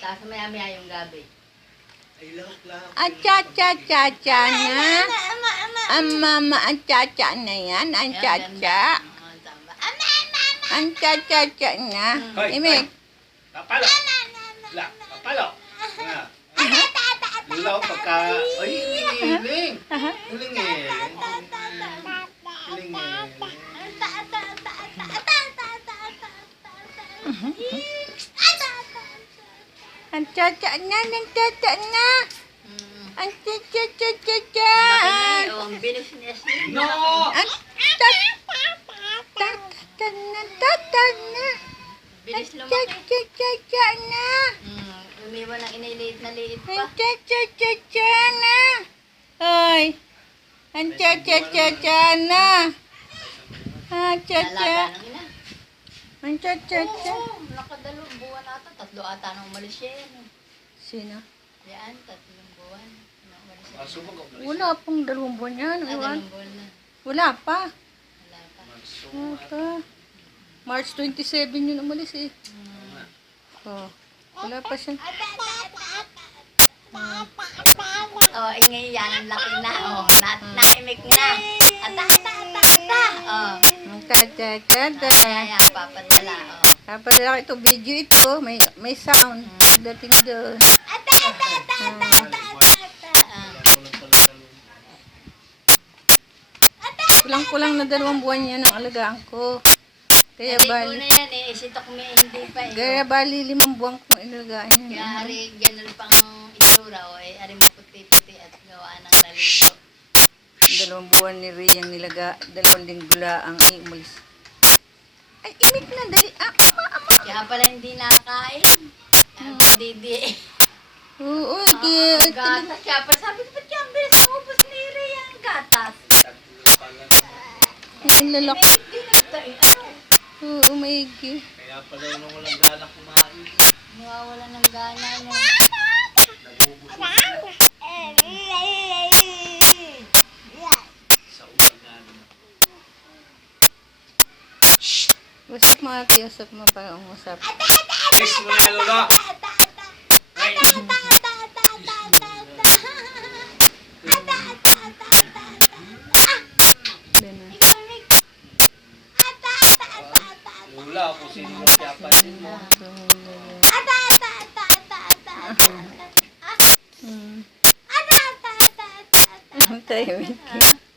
Tapos maya-maya yung gabi. Cha-cha-cha-cha na. Mama, ang cha-cha na yan. Ang cha-cha. Ang cha-cha-cha na. Imig. Kapalo. Kapalo. Lulaw pagka... Ay, hiling. Hiling eh. Hiling eh. Ang cha-cha na. Ang cha-cha na. Ang cha-cha-cha-cha-cha. Ang bilis-bilis niya. No! Ang cha-cha na. Bilis lumaki. Cha-cha-cha-cha na. Umiwan ng iniliit na liit pa. Ang cha-cha-cha-cha na. Hoy. Ang cha-cha-cha-cha na. Ang cha-cha. Alaga ng ina. Ang cha-cha-cha. Oo, nakadalawang buwan ata. 3 ata nang umalis siya yan. Sino? Yan, 3 buwan. Nang umalis siya. Subok ako. Wala pong 2 buwan yan. Iwan. 2 buwan na. Wala pa. Wala pa. Wala pa. March 27 yun umalis eh. Oh. Wala pa siya. Oh, ingay yan. Ang laki na. Oh, naimik na. Ata. Oh. Ang cha-cha-cha-cha. Ayan, papadala. Oh. Kapadala ko ito video ito. May sound. Dating doon. Kulang-kulang na 2 buwan yan ang alagaan ko. Kaya Hindi ko bali. na yan eh. Isitok mo hindi pa eh. Kaya bali 5 buwan kong inalagaan yan. Kaya ari, ganun pang itsura o eh. Ari maputi-puti at gawa ng nalito. 2 buwan ni Rian nilaga. 2 linggo ang umalis. Ay, imik na. Dali. Ama. Kaya pala hindi nakain. Didi. Oo, Gatas. Kaya pa sabi ko, ba't yung bilis maubos ni Rian ang gatas? yung lalaki. Hindi nagtain. Oo, maigi. Kaya pala nung walang gana kumain. Nawawala ng gana na. Sa umaga naman. Usap mga kiyusap mo para umusap. Kiss mo na lolo. Ay. Ganun. Lula kung sino yung piyapansin mo. Tayo, Mickey.